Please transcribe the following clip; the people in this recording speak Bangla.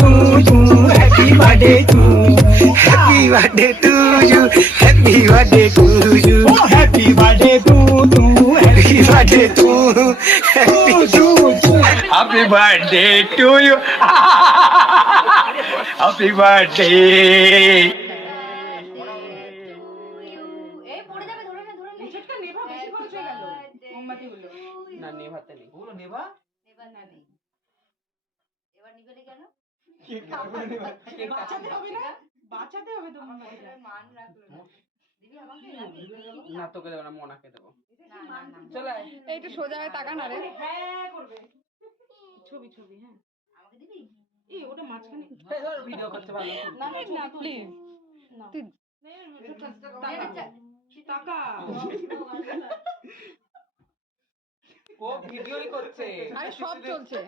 to you, happy birthday to you, happy birthday to you, happy birthday to you, oh happy birthday to happy birthday to happy birthday to you, happy birthday. না নেভাতে নেই ওগুলো নেবা এবার নিবেলে কেন? বাঁচাতে হবে না, বাঁচাতে হবে তো আমার কথাটা মান রাখলো না। দিবি আমাকে? না তোকে দেবো না মোনাকে দেবো না না না। চলে একটু সোজা হয়ে তাকা না রে। হ্যাঁ করবে ছবি ছবি হ্যাঁ আমাকে দিবি? এই ওটা মাঝখানে ভিডিও করতে ভালো না না প্লিজ তুই টাকা ও ভিডিওই করছে আরে সব চলছে